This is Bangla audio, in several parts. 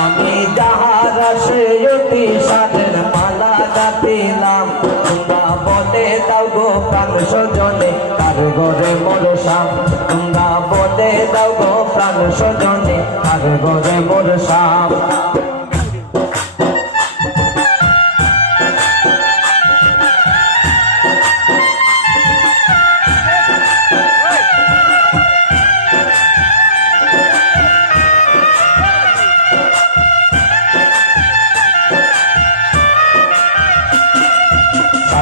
আমি যাহার সে অতি সাধের মালা গাতিলাম তোমরা বলে দাও গো প্রাণ সজনে কার গরে মোর শাম তোমরা বলে দাও গো প্রাণ সজনে মোর শাম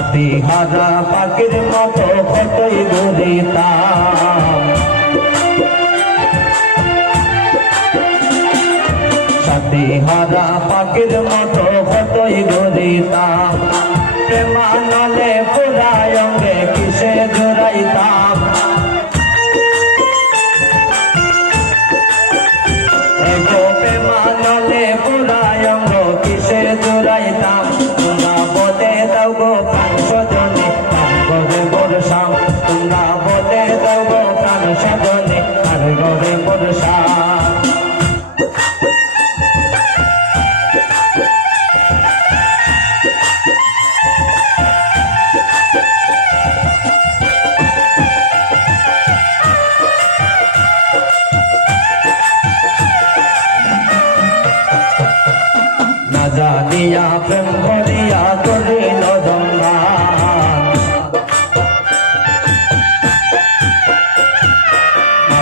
সাথী হারা পাখির মতো কতই ঘুরিতাম সাথী হারা পাখির মতো কতই ঘুরিতাম প্রেমানলে পুরায় অঙ্গে কিসে জোড়াইতাম প্রেমানলে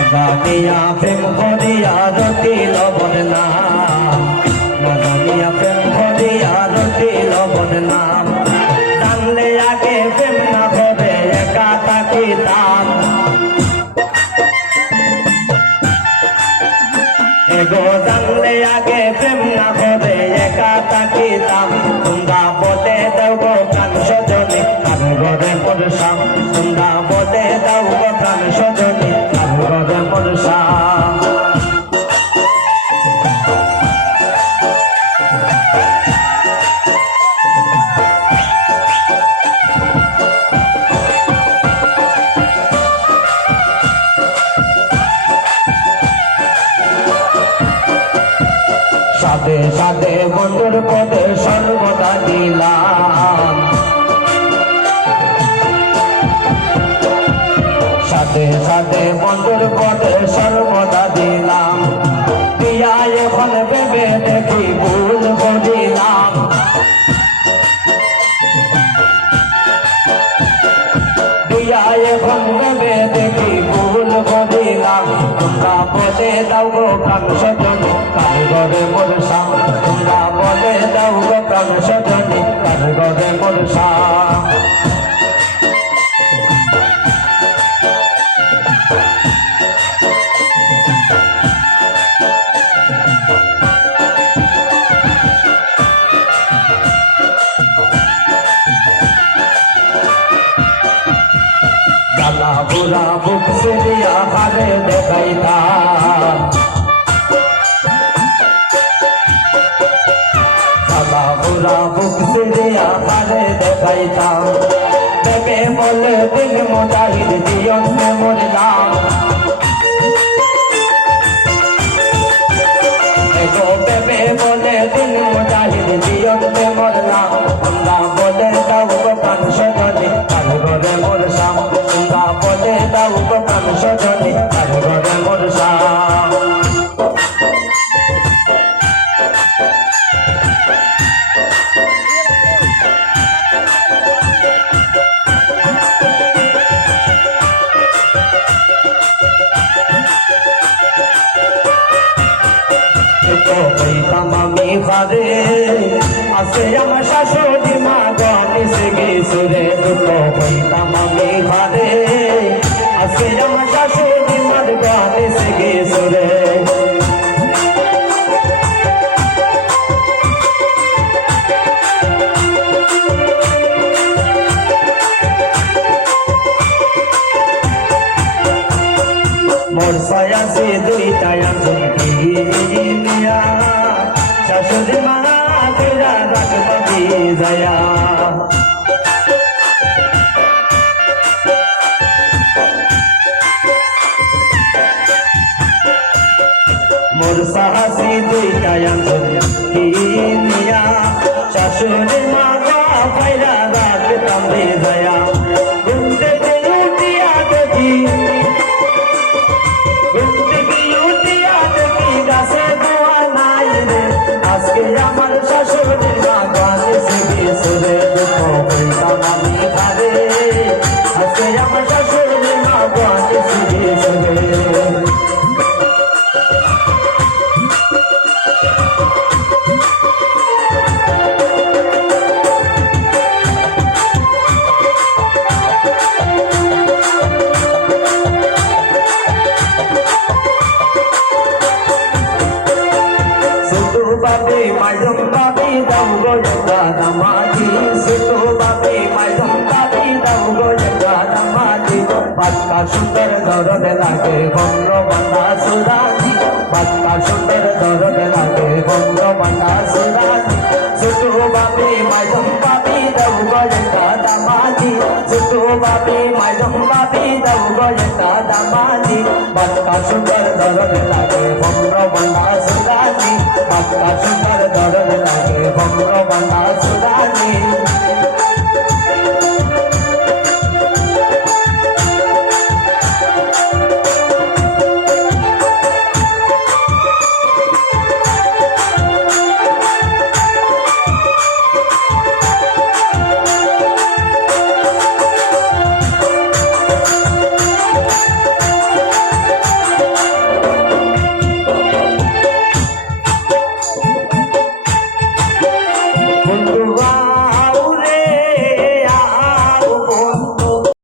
না জানিয়া প্রেম করিয়া রটিল বদনা নাম নাদানিয়া প্রেম করিয়া রটিল নাম জানলে আগে প্রেম না হবে একা তাকে এগো সাথে বন্ধুর পদে সর্বদা দিলাম। সাথে সাথে বন্ধুর পদে সর্বদা দিলাম। দিয়া এখন বলে দাও গো প্রাণ সজনী কার ঘরে মোর শাম তোমরা বলে দাও গো প্রাণ সজনী কার ঘরে মোর শাম বুড়া বুক সিরিয়া হারে দেখাইতা জ্বালা বুড়া বুক সিরিয়া হারে দেখাইতা দেবে বলে দিন মোজাহিদ জীবন মরলাম এগো বেবে বলে দিন মোজাহিদ জীবন মরলাম ঘরে আছে আমার শাশুড়ি মা সে গেছুরে তো কইতাম আমি ঘরে। আছে আমার শাশুড়ি মা গনি সে গেছুরে মোর সয়াসি দুইটা আঙ্গুল মিয়া সুজমা তেরা রাখবি দয়া মোর সাহসী দুইটায়াম কি বাচ্চা সুন্দর দরদ লাগে বঙ্গ বান্দা সুরাজি বাচ্চা সুন্দর দরদ লাগে বঙ্গ বান্দা সুরাজি সুতু বাপে মাইজম বাপি দাও গো জগা দামাজি সুতু বাপে মাইজম বাপি দাও গো জগা দামাজি বাচ্চা সুন্দর দরদ লাগে বঙ্গ বান্দা সুরাজি বাচ্চা সুন্দর